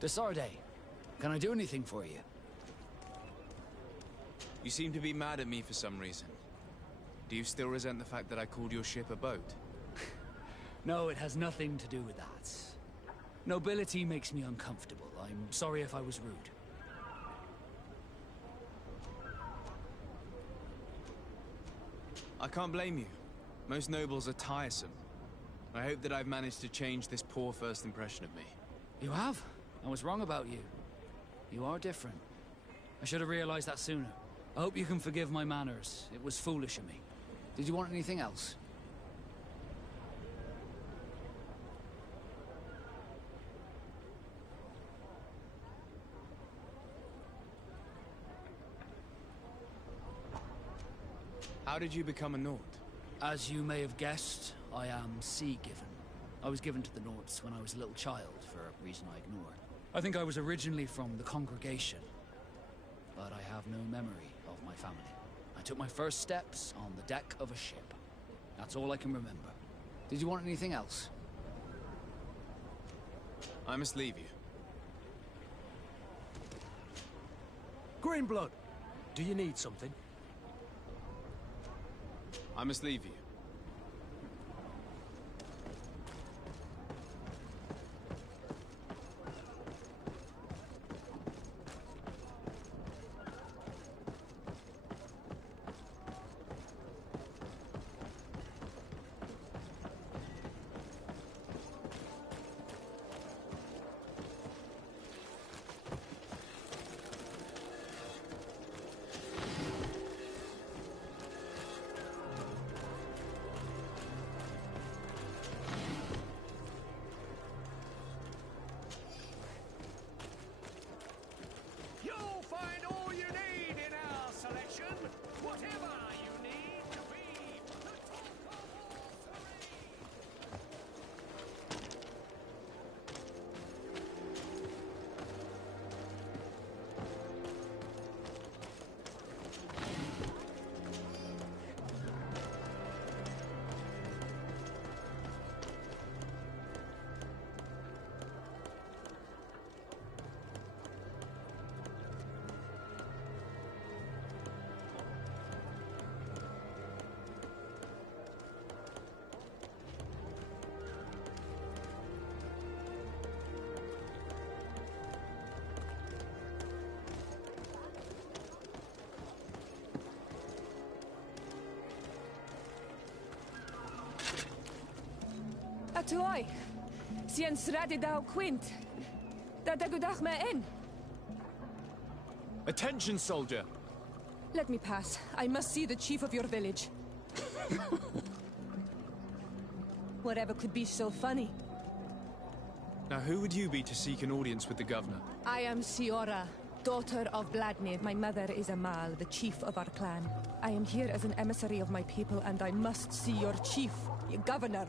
Desarde, can I do anything for you? You seem to be mad at me for some reason. Do you still resent the fact that I called your ship a boat? No, it has nothing to do with that. Nobility makes me uncomfortable. I'm sorry if I was rude. I can't blame you. Most nobles are tiresome. I hope that I've managed to change this poor first impression of me. You have? I was wrong about you. You are different. I should have realized that sooner. I hope you can forgive my manners. It was foolish of me. Did you want anything else? How did you become a Nord? As you may have guessed, I am sea-given. I was given to the Nords when I was a little child, for a reason I ignore. I think I was originally from the congregation, but I have no memory of my family. I took my first steps on the deck of a ship. That's all I can remember. Did you want anything else? I must leave you. Greenblood, do you need something? I must leave you. You'll find all you need in our selection. Whatever you need to be the top of all Atuai, sien sradi dau quint. Da dagudach me in. Attention, soldier! Let me pass. I must see the chief of your village. Whatever could be so funny. Now who would you be to seek an audience with the governor? I am Siora, daughter of Bladnid. My mother is Amal, the chief of our clan. I am here as an emissary of my people, and I must see your chief, your governor.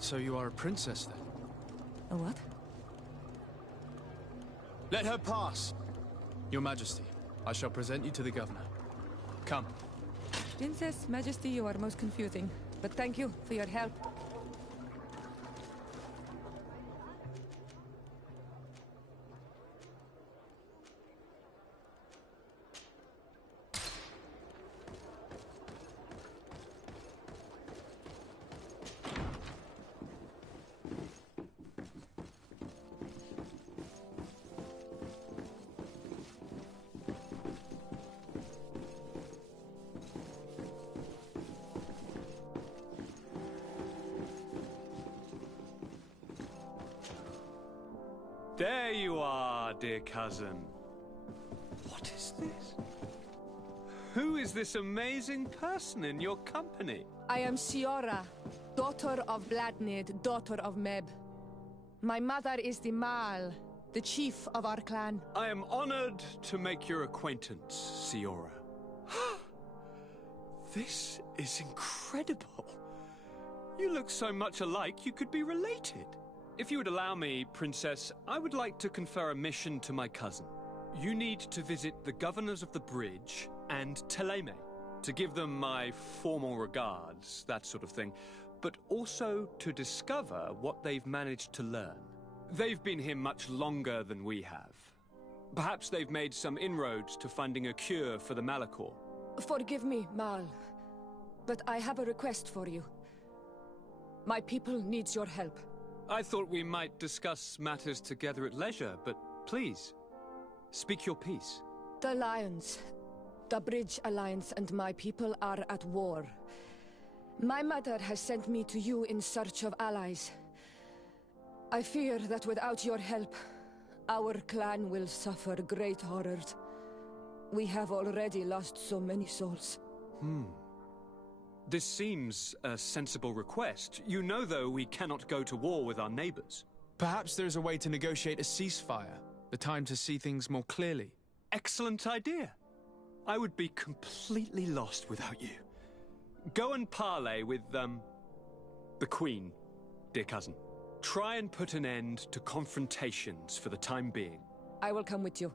So you are a princess, then? A what? Let her pass! Your Majesty, I shall present you to the governor. Come. Princess, Majesty, you are most confusing. But thank you for your help. There you are, dear cousin. What is this? Who is this amazing person in your company? I am Siora, daughter of Bladnid, daughter of Meb. My mother is the Mal, the chief of our clan. I am honored to make your acquaintance, Siora. This is incredible. You look so much alike you could be related. If you would allow me, Princess, I would like to confer a mission to my cousin. You need to visit the governors of the bridge and Teleme, to give them my formal regards, that sort of thing, but also to discover what they've managed to learn. They've been here much longer than we have. Perhaps they've made some inroads to finding a cure for the Malachor. Forgive me, Mal, but I have a request for you. My people needs your help. I thought we might discuss matters together at leisure, but please, speak your piece. The Alliance, the Bridge Alliance and my people are at war. My mother has sent me to you in search of allies. I fear that without your help, our clan will suffer great horrors. We have already lost so many souls. This seems a sensible request. You know, though, we cannot go to war with our neighbors. Perhaps there's a way to negotiate a ceasefire. The time to see things more clearly. Excellent idea. I would be completely lost without you. Go and parley with, the Queen, dear cousin. Try and put an end to confrontations for the time being. I will come with you.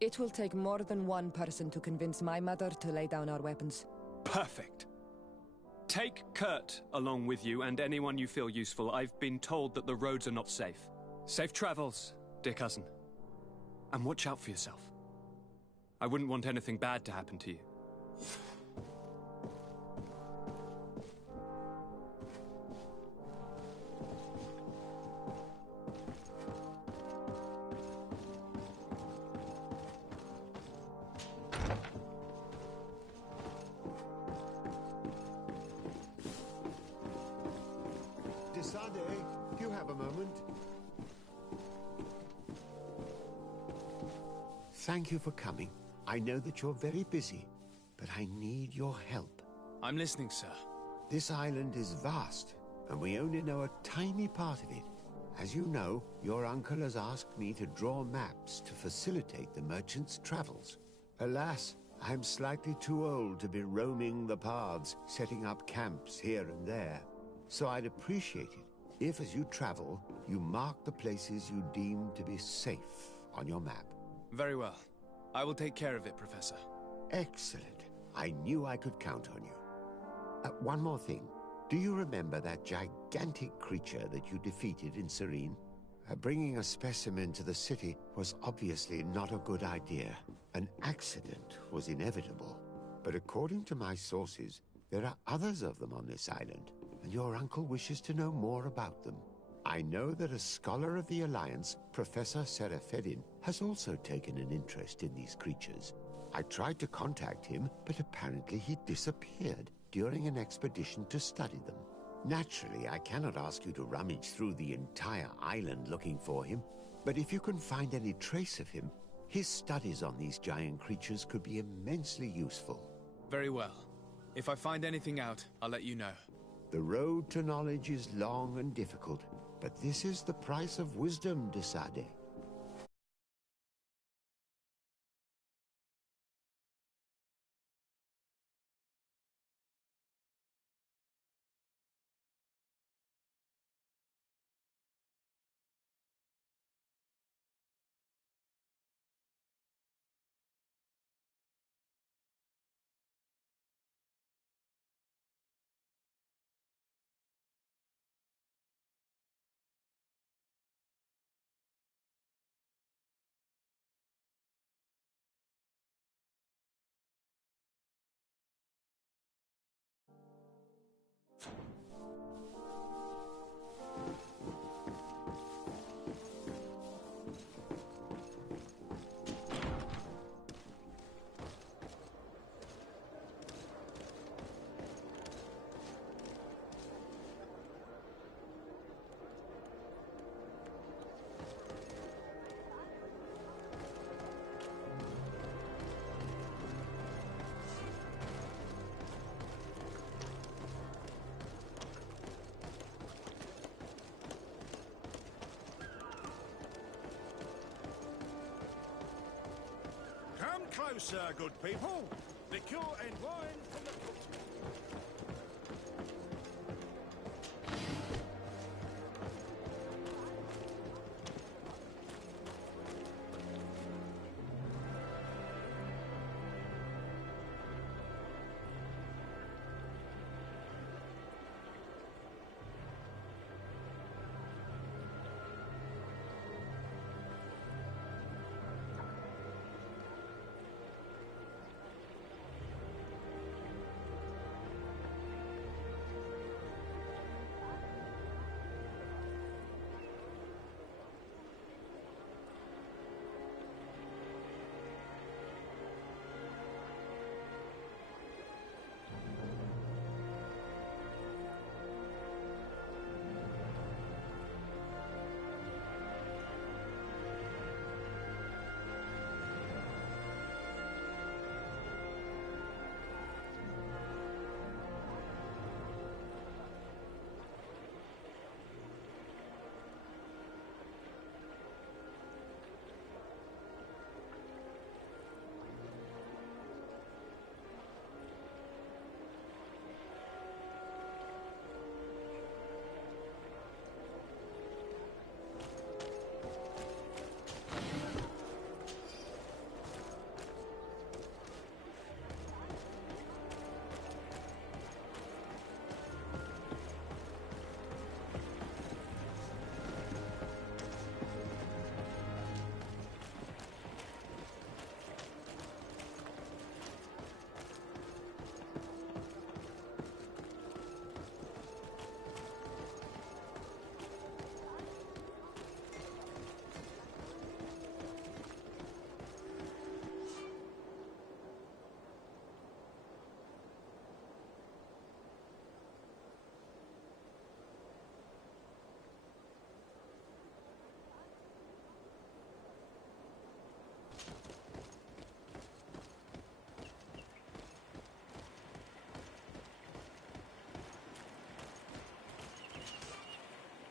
It will take more than one person to convince my mother to lay down our weapons. Perfect. Take Kurt along with you and anyone you feel useful. I've been told that the roads are not safe. Safe travels, dear cousin. And watch out for yourself. I wouldn't want anything bad to happen to you. Desade, do you have a moment? Thank you for coming. I know that you're very busy, but I need your help. I'm listening, sir. This island is vast, and we only know a tiny part of it. As you know, your uncle has asked me to draw maps to facilitate the merchants' travels. Alas, I'm slightly too old to be roaming the paths, setting up camps here and there. So I'd appreciate it if, as you travel, you mark the places you deem to be safe on your map. Very well. I will take care of it, Professor. Excellent. I knew I could count on you. One more thing. Do you remember that gigantic creature that you defeated in Serene? Bringing a specimen to the city was obviously not a good idea. An accident was inevitable. But according to my sources, there are others of them on this island, and your uncle wishes to know more about them. I know that a scholar of the Alliance, Professor Serafedin, has also taken an interest in these creatures. I tried to contact him, but apparently he disappeared during an expedition to study them. Naturally, I cannot ask you to rummage through the entire island looking for him, but if you can find any trace of him, his studies on these giant creatures could be immensely useful. Very well. If I find anything out, I'll let you know. The road to knowledge is long and difficult, but this is the price of wisdom, Desade. Come closer, good people. Liquor and wine from the foot.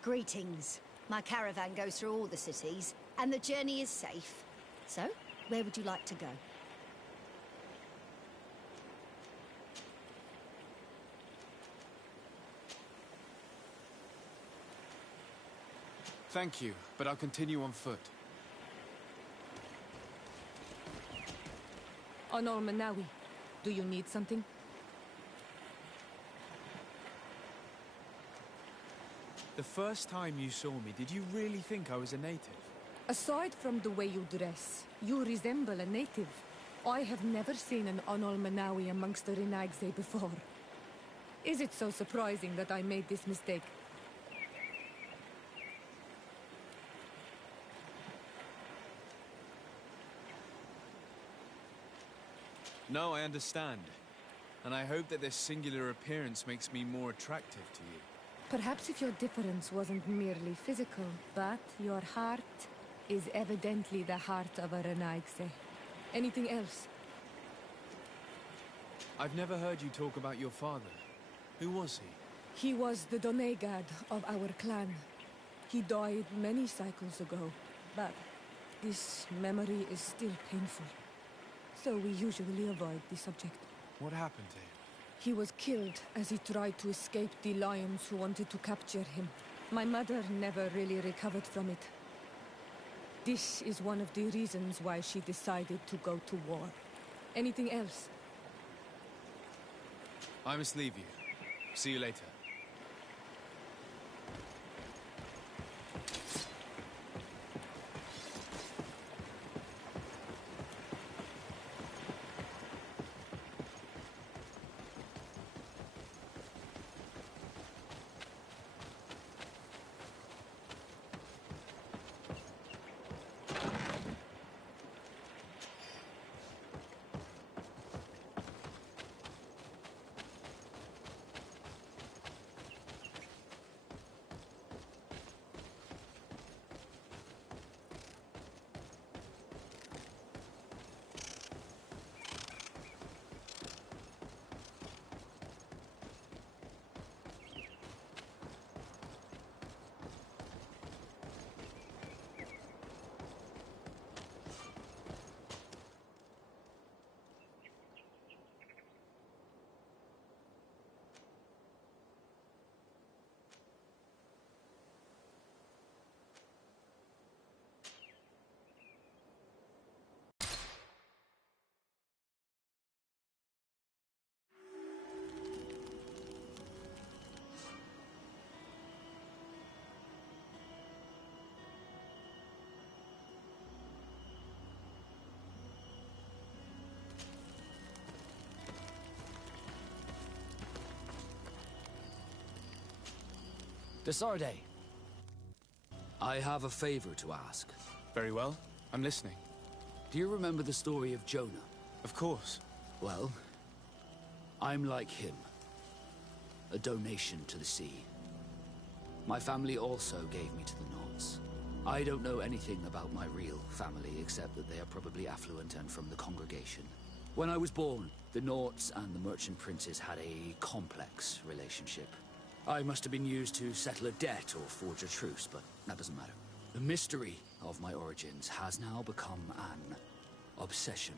Greetings. My caravan goes through all the cities, and the journey is safe. So, where would you like to go? Thank you, but I'll continue on foot. Honor Manawi, do you need something? The first time you saw me, did you really think I was a native? Aside from the way you dress, you resemble a native. I have never seen an Onol Manawi amongst the Renaigse before. Is it so surprising that I made this mistake? No, I understand. And I hope that this singular appearance makes me more attractive to you. Perhaps if your difference wasn't merely physical, but your heart is evidently the heart of a Renaigse. Anything else? I've never heard you talk about your father. Who was he? He was the Donegad of our clan. He died many cycles ago, but this memory is still painful. So we usually avoid the subject. What happened to him? He was killed as he tried to escape the lions who wanted to capture him. My mother never really recovered from it. This is one of the reasons why she decided to go to war. Anything else? I must leave you. See you later. Desarde, I have a favor to ask. Very well. I'm listening. Do you remember the story of Jonah? Of course. Well, I'm like him. A donation to the sea. My family also gave me to the Nords. I don't know anything about my real family, except that they are probably affluent and from the congregation. When I was born, the Nords and the merchant princes had a complex relationship. I must have been used to settle a debt or forge a truce, but that doesn't matter. The mystery of my origins has now become an obsession.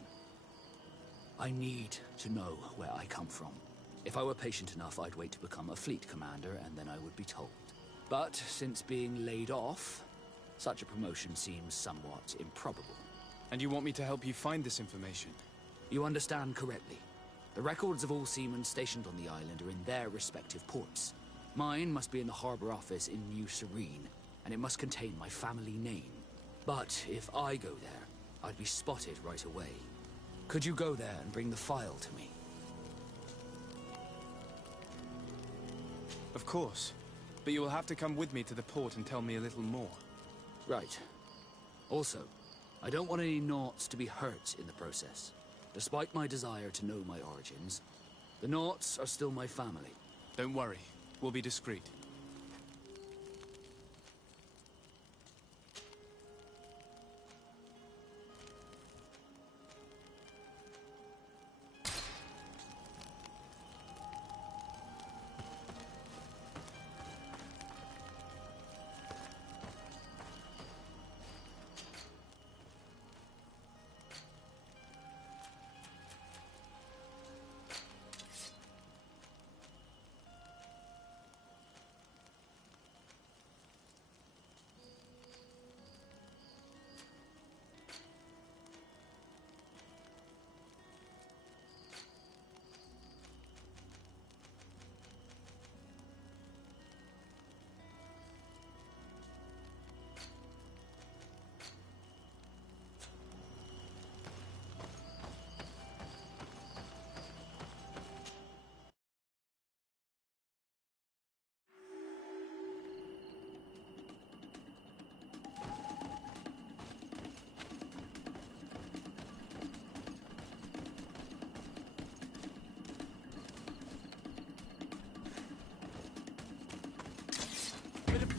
I need to know where I come from. If I were patient enough, I'd wait to become a fleet commander, and then I would be told. But since being laid off, such a promotion seems somewhat improbable. And you want me to help you find this information? You understand correctly. The records of all seamen stationed on the island are in their respective ports. Mine must be in the harbor office in New Serene, and it must contain my family name. But if I go there, I'd be spotted right away. Could you go there and bring the file to me? Of course. But you will have to come with me to the port and tell me a little more. Right. Also, I don't want any Nauts to be hurt in the process. Despite my desire to know my origins, the Nauts are still my family. Don't worry. We'll be discreet.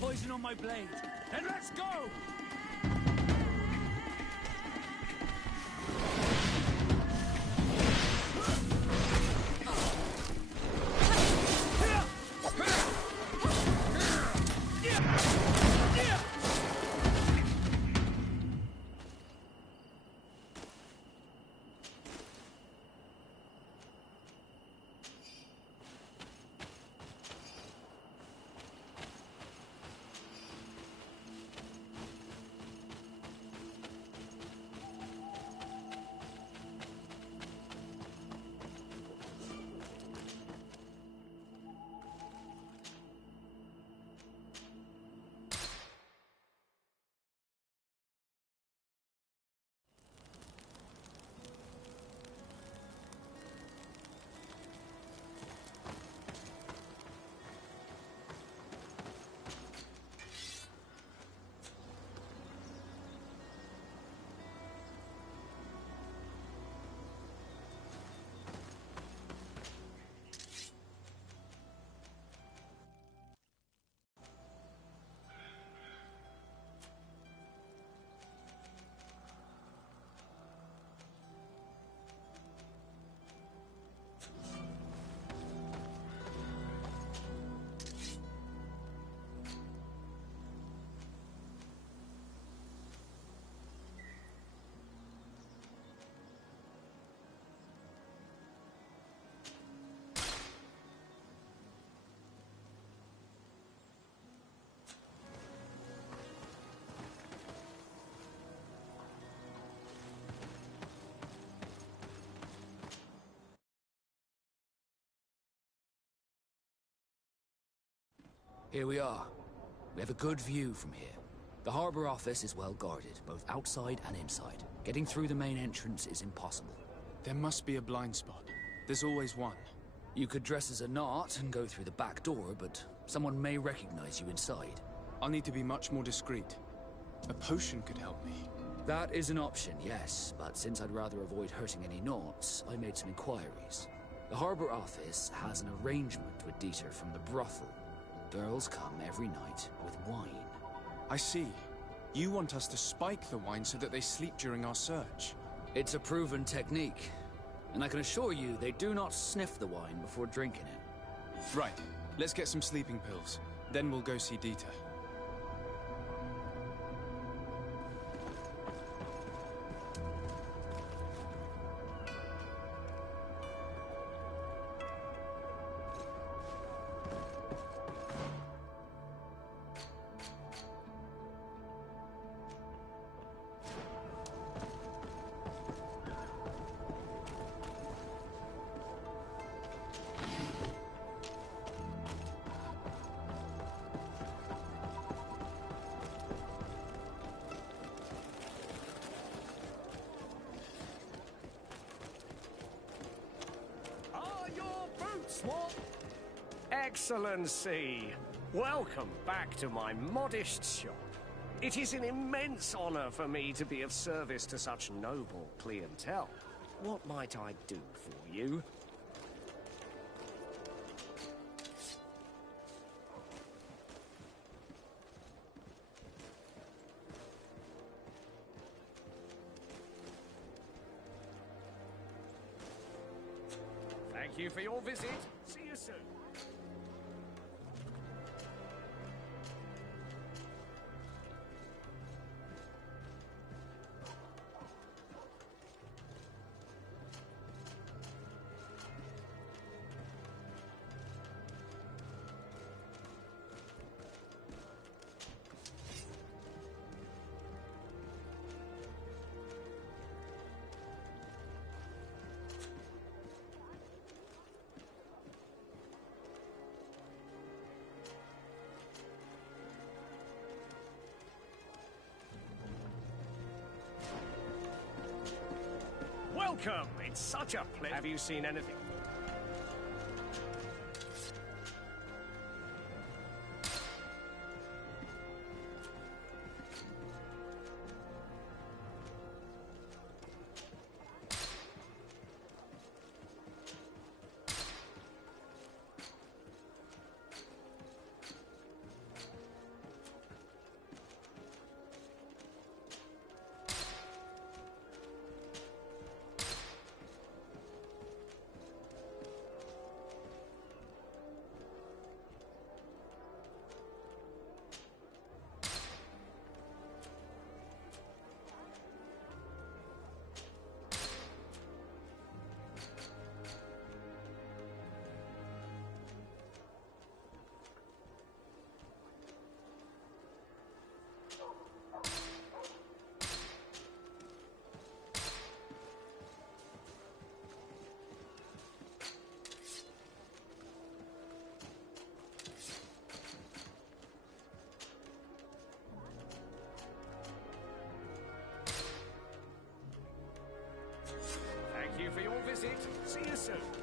poison on my blade. Then let's go! Here we are. We have a good view from here. The harbor office is well guarded, both outside and inside. Getting through the main entrance is impossible. There must be a blind spot. There's always one. You could dress as a knot and go through the back door, but someone may recognize you inside. I'll need to be much more discreet. A potion could help me. That is an option, yes, but since I'd rather avoid hurting any knots, I made some inquiries. The harbor office has an arrangement with Dieter from the brothel. Girls come every night with wine. I see. You want us to spike the wine so that they sleep during our search. It's a proven technique, and I can assure you they do not sniff the wine before drinking it. Right. Let's get some sleeping pills. Then we'll go see Dieter. What? Excellency! Welcome back to my modest shop. It is an immense honor for me to be of service to such noble clientele. What might I do for you? Thank you for your visit. See you soon. Welcome! It's such a pleasure. Have you seen anything? for your visit. See you soon.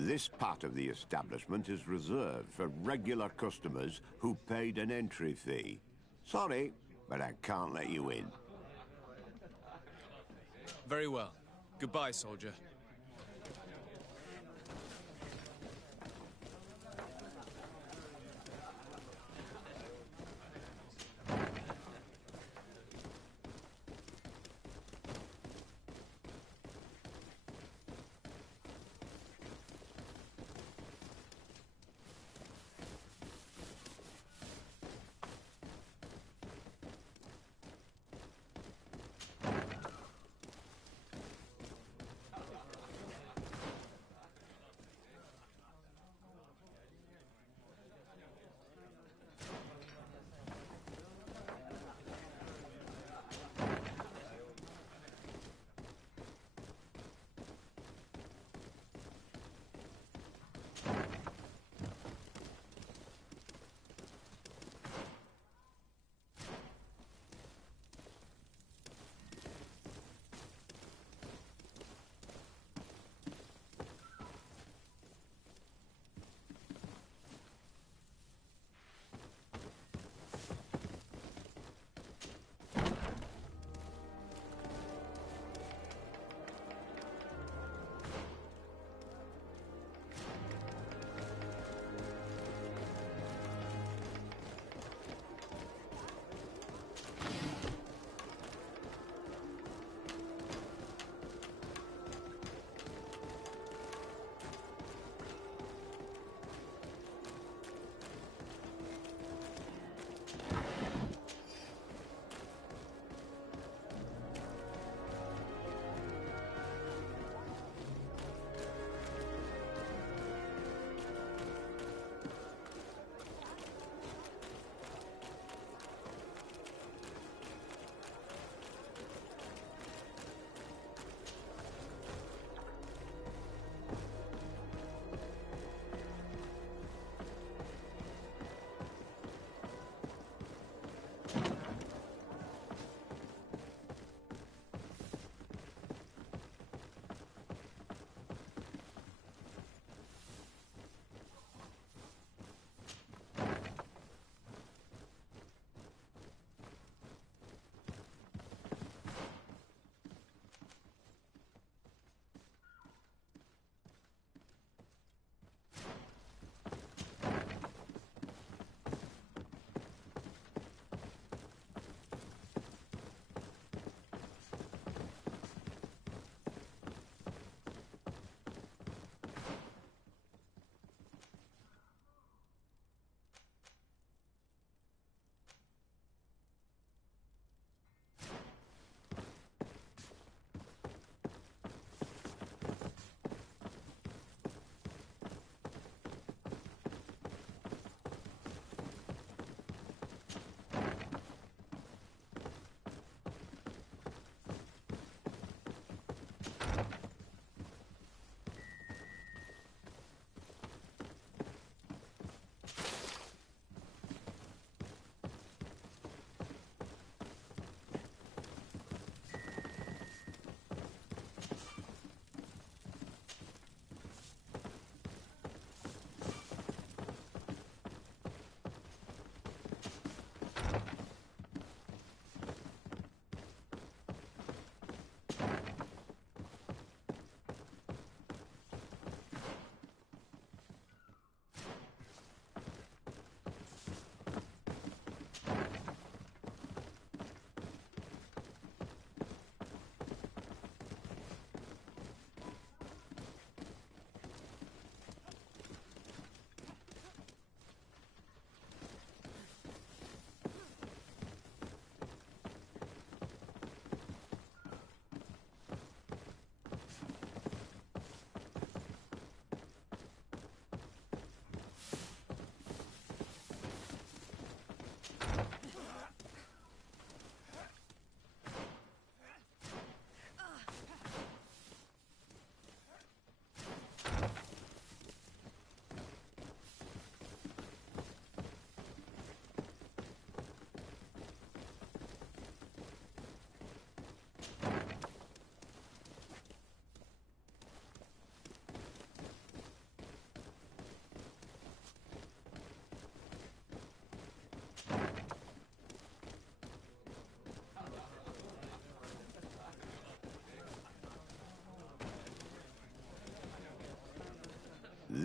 This part of the establishment is reserved for regular customers who paid an entry fee. Sorry, but I can't let you in. Very well. Goodbye, soldier.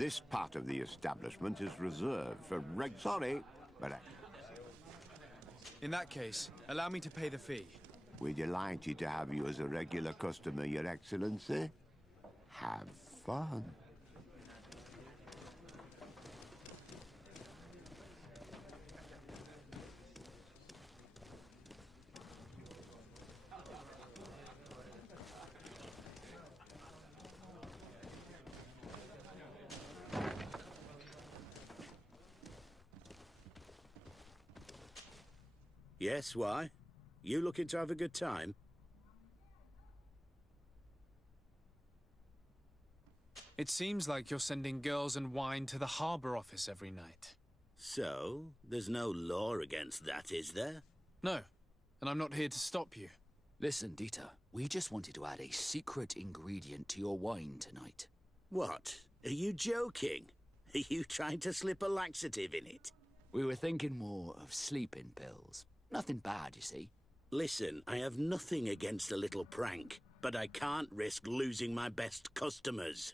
This part of the establishment is reserved for Sorry, but In that case, allow me to pay the fee. we're delighted to have you as a regular customer, Your Excellency. Have fun. Yes, why? You looking to have a good time? It seems like you're sending girls and wine to the harbor office every night. So, there's no law against that, is there? No, and I'm not here to stop you. Listen, Dieter, we just wanted to add a secret ingredient to your wine tonight. What? Are you joking? Are you trying to slip a laxative in it? We were thinking more of sleeping pills. Nothing bad, you see. Listen, I have nothing against a little prank, but I can't risk losing my best customers.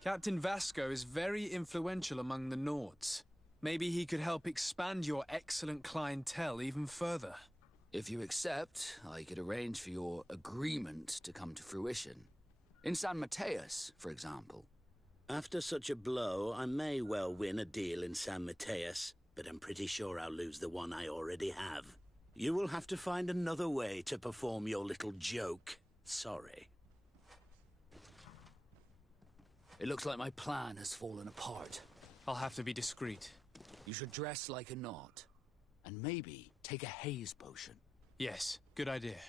Captain Vasco is very influential among the Nords. Maybe he could help expand your excellent clientele even further. If you accept, I could arrange for your agreement to come to fruition. In San Mateus, for example. After such a blow, I may well win a deal in San Mateus, but I'm pretty sure I'll lose the one I already have. You will have to find another way to perform your little joke. Sorry. It looks like my plan has fallen apart. I'll have to be discreet. You should dress like a knot. And maybe take a haze potion. Yes, good idea.